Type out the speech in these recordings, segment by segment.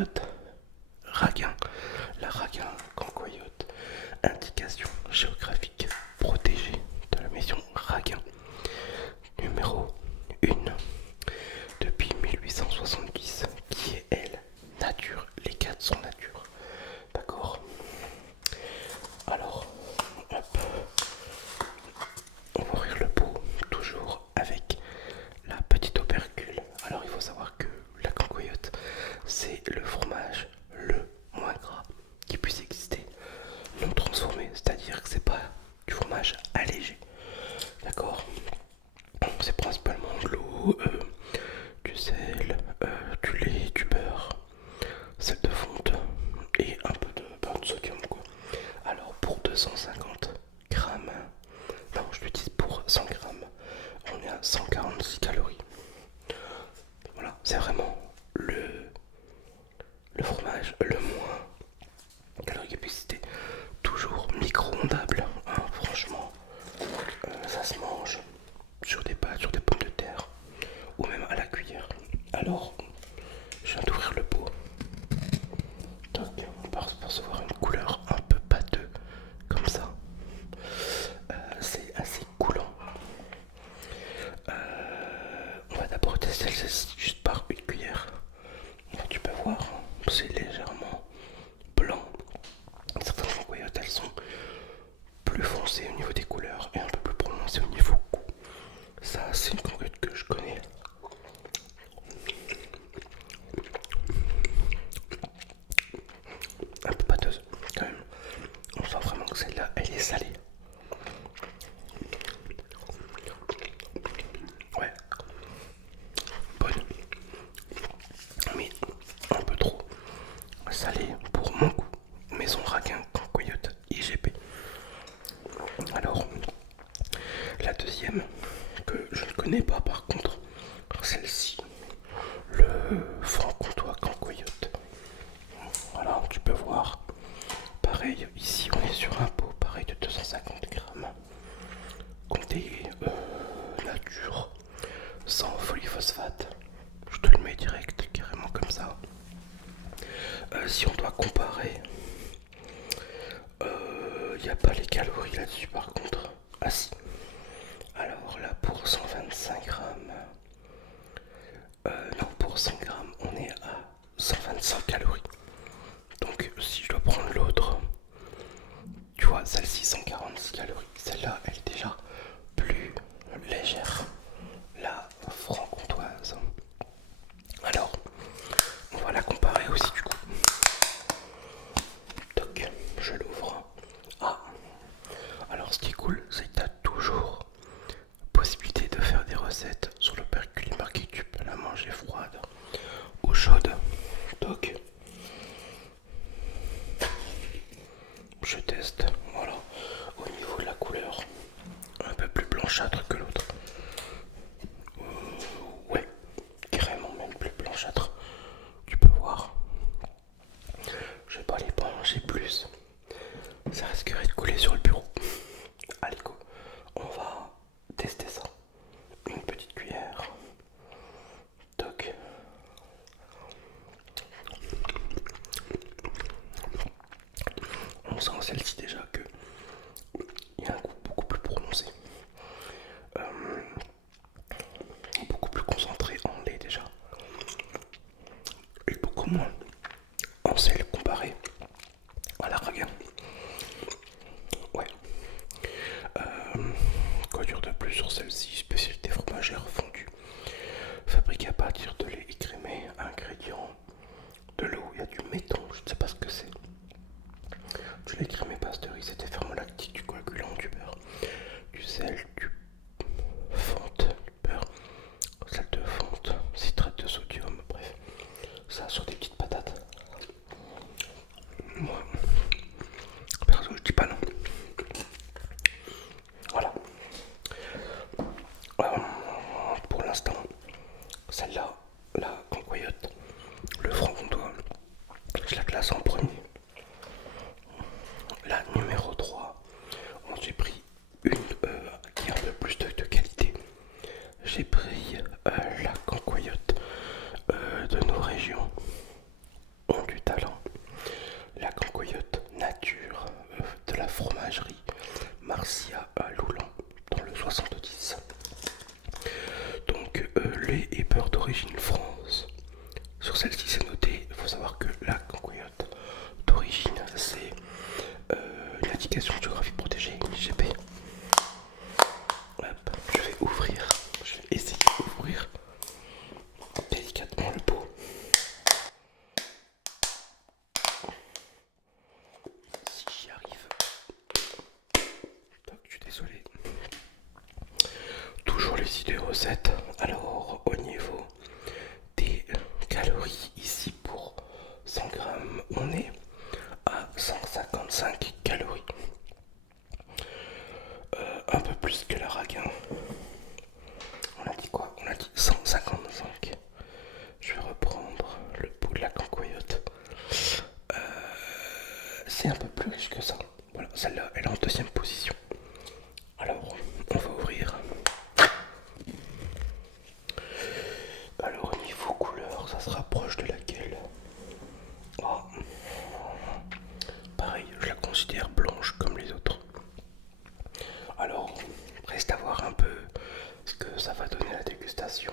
cancoyote Raguin. La Raguin cancoyote. Indication géographique protégée de la mission Raguin. Numéro 1. Depuis 1870, qui est elle? Nature. Les quatre sont nature. D'accord. Alors, hop, on va ouvrir le pot, toujours avec la petite opercule. Alors il faut savoir que la cancoyote, c'est le fromage le moins gras qui puisse exister, non transformé, c'est-à-dire que c'est pas du fromage allégé. D'accord. C'est principalement de l'eau, du sel, du lait, du beurre, sel de fonte et un peu de beurre de sodium quoi. Alors pour 250 grammes, non je l'utilise pour 100 grammes, on est à 146 calories. Voilà, c'est vraiment le fromage le moins calorique et cité. Toujours micro-ondable, hein, franchement, ça se mange sur des pâtes, sur des pommes de terre ou même à la cuillère. Alors, je viens d'ouvrir le pot. Donc, on peut percevoir une couleur un peu pâteuse comme ça. C'est assez coulant. On va d'abord tester celle-ci juste par une cuillère. Là, tu peux voir, c'est légèrement blanc. Certaines cancoyotes, elles sont plus foncées au niveau des couleurs et un peu plus prononcées au niveau goût. Ça, c'est une cancoyote que je connais. Un peu pâteuse quand même. On sent vraiment que celle-là, elle est salée. Ouais, bonne, mais un peu trop salée pour mon goût. Maison Raguin cancoyote IGP. Alors, la deuxième que je ne connais pas par contre, celle-ci, le franc-comtois cancoyote. Voilà, tu peux voir. Pareil, ici on est sur un pot pareil de 250 grammes. Comté nature, sans polyphosphate. Je te le mets direct, carrément comme ça. Si on doit comparer, il n'y a pas les calories là-dessus par contre. Ah si. Alors là pour 125 grammes, non pour 100 grammes on est à 125 calories. Donc si je dois prendre l'autre, tu vois celle-ci 146 calories. Celle-là elle est déjà plus légère. La franc-comtoise. Alors on va la comparer aussi du coup. Donc je l'ouvre. Ah, alors ce qui est cool c'est que tu as toujours possibilité de faire des recettes sur le percule marqué tu peux la manger froide ou chaude. Donc je teste, voilà, au niveau de la couleur, un peu plus blanchâtre que l'autre. Ouais, carrément même plus blanchâtre. Tu peux voir. Je vais pas les manger plus. Ça risquerait de couler sur le bureau. Allez go, on va tester ça. Une petite cuillère. Toc. On sent celle-ci déjà que il y a un goût beaucoup plus prononcé. Beaucoup plus concentré en lait déjà. Et beaucoup moins en sel comparé à la Raguin. Ouais. Quoi dire de plus sur celle-ci? Spécialité fromagère fondue. Fabriquée à partir de lait écrémé. Ingrédients: de l'eau, il y a du méthon, je ne sais pas ce que c'est. Du lait écrémé pasteurisé, des ferments lactiques, du coagulant, du beurre, du sel, du fonte, du beurre, sel de fonte, citrate de sodium, bref. Ça sur des petites patates. Moi, perso, je dis pas non. Voilà. Pour c'est noté. Il faut savoir que la cancoyote d'origine, c'est une indication de géographie protégée, IGP. Hop, je vais ouvrir, je vais essayer d'ouvrir délicatement le pot. Si j'y arrive. Donc, je suis désolé. Toujours les idées recettes. Alors, au niveau des calories, ici pour 100 grammes, on est à 155 calories. Un peu plus que la raguin. On a dit quoi? On a dit 155. Je vais reprendre le pot de la cancoyote. C'est un peu plus riche que ça. Voilà, celle-là, elle est en deuxième position. Alors, on va ouvrir. Alors, au niveau couleur, ça se rapproche de laquelle? Oh. Pareil, je la considère blanche comme les autres. Alors, reste à voir un peu ce que ça va donner à la dégustation.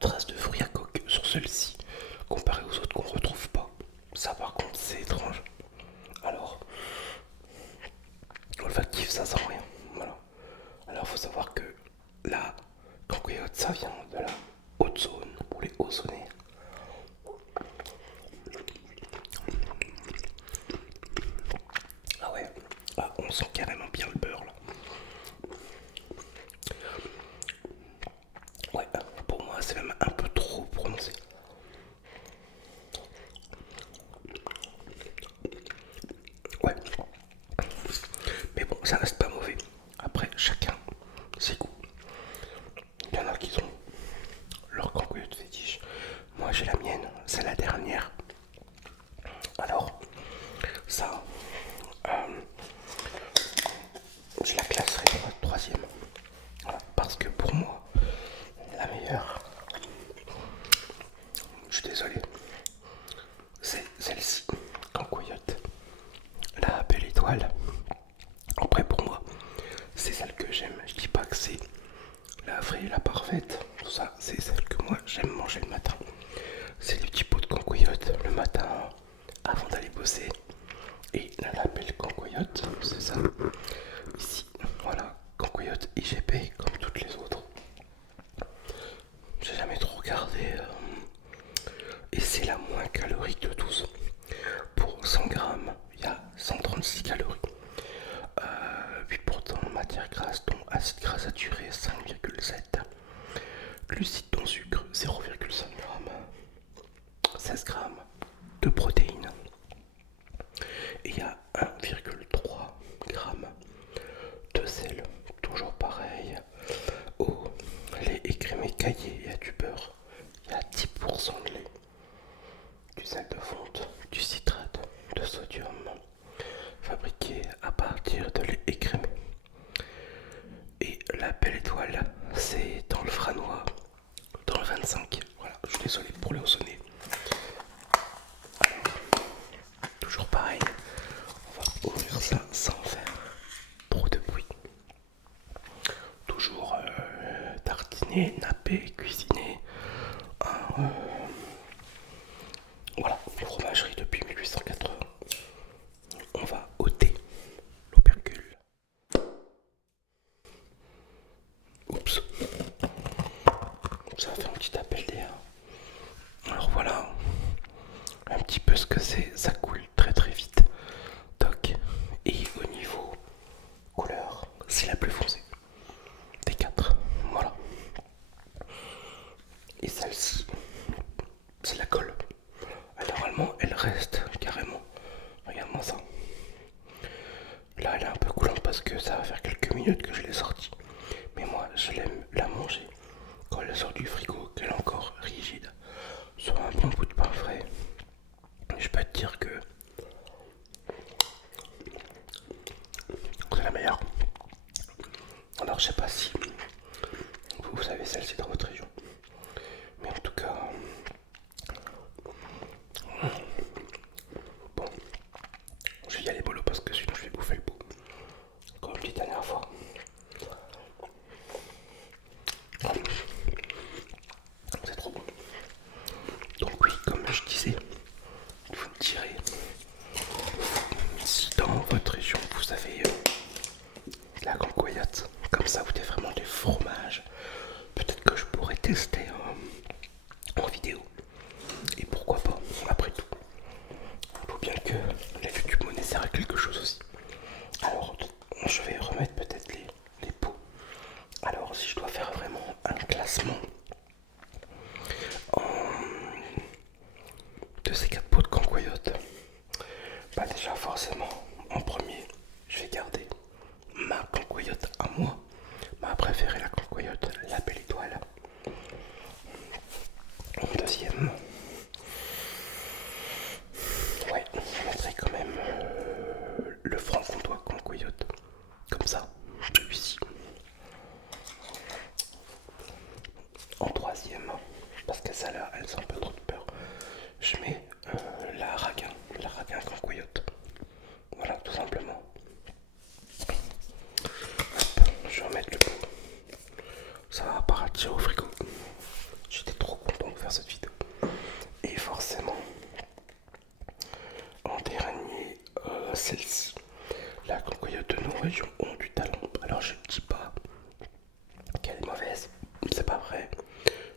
Trace de fruits à coque sur celle-ci, comparé aux autres qu'on retrouve pas. Ça par contre c'est étrange. Alors, olfactif ça sent rien. Voilà. Alors faut savoir que la cancoyote ça vient de la haute zone pour les Hauts-Saônais. Ah ouais, ah, on sent carrément bien le beurre là. Ouais, pour moi c'est même un peu trop prononcé. Ouais, mais bon, ça reste pas mauvais. Après, chacun ses goûts. Il y en a qui ont leur cancoyote fétiche. Moi j'ai la mienne, c'est la dernière. Alors, ça, je la classerai troisième. Voilà, parce que pour moi, la meilleure, je suis désolé, c'est celle-ci, cancoyote. La belle étoile. Après, pour moi, c'est celle que j'aime. Je dis pas que c'est la vraie, la parfaite. Tout ça, c'est celle que moi j'aime manger le matin. C'est les petits pots de cancoyote le matin avant d'aller bosser. Et la belle cancoyote, c'est ça. Ici, voilà, cancoyote IGP comme toutes les autres. J'ai jamais trop regardé. Et c'est la moins calorique de tous. Pour 100 grammes, il y a 136 calories. Puis pourtant, matière grasse, dont acide gras saturé 5,7. Glucides dont sucre 0,5 g. 16 grammes de protéines. Et il y a 1,3 g de sel. Toujours pareil. Au lait écrémé caillé, il y a du beurre. Il y a 10% de lait. Du sel de fonte, du citrate de sodium, fabriqué à partir de lait écrémé. Et la belle étoile, c'est dans le Franois, dans le 25. Voilà, je suis désolé pour les Hauts-Saônais. Toujours pareil, on va ouvrir ça sans faire trop de bruit. Toujours tartiner, napper, cuisiner. Voilà, fromagerie depuis 1880. On va ôter l'opercule. Oups. Ça va faire un petit appel d'air. Alors voilà, un petit peu ce que c'est. Ça coule très très vite. Toc. Et au niveau couleur, c'est la plus foncée des quatre. Voilà. Et celle-ci, c'est la colle. Normalement, elle reste carrément. Regarde-moi ça. Là, elle est un peu coulante parce que ça va faire quelques minutes que je l'ai sortie. Mais moi, je l'aime la manger quand elle sort du frigo, qu'elle est encore rigide. Sur un bon bout de pain frais. Je peux te dire que c'est la meilleure. Alors, je sais pas si vous avez celle-ci dans votre région. Mais en tout cas, bon, je vais y aller mollo parce que sinon je vais bouffer le bout. Comme je dis la dernière fois. classement de ces 4 pots de cancoyote. Bah déjà forcément, en premier, je vais garder ma cancoyote à moi, ma préférée, la cancoyote, la belle étoile. En deuxième, ouais, je mettrai quand même le franc-comtois cancoyote, comme ça, celui-ci. En troisième, parce que celle-là, elle sent un peu trop de peur, je mets la raguin cancoyote. Voilà, tout simplement. Je vais remettre le pot. Ça va partir au frigo. J'étais trop content de faire cette vidéo. Et forcément, en dernier, celle-ci. La cancoyote de nos régions ont du talent. Alors je ne dis pas qu'elle est mauvaise, c'est pas vrai.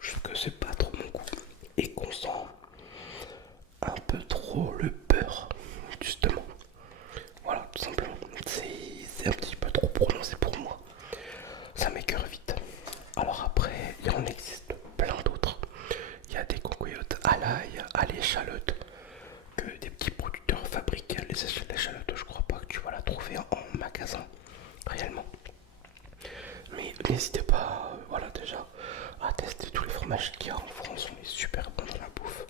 Juste que c'est pas trop mon goût. Et qu'on sent un peu trop le beurre, justement. Voilà, tout simplement. C'est un petit peu trop prononcé pour moi. Ça m'écœure vite. Alors après, il en existe plein d'autres. Il y a des cancoyotes à l'ail, à l'échalote, que des petits producteurs fabriquent. L'échalote, je crois pas que tu vas la trouver en magasin, réellement. Mais n'hésitez pas, voilà déjà, à tester tous les fromages qu'il y a en France. On est super bon dans la bouffe,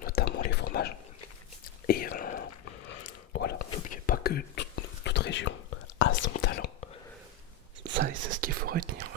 notamment les fromages. Et voilà, n'oubliez pas que toute région a son talent. Ça, c'est ce qu'il faut retenir.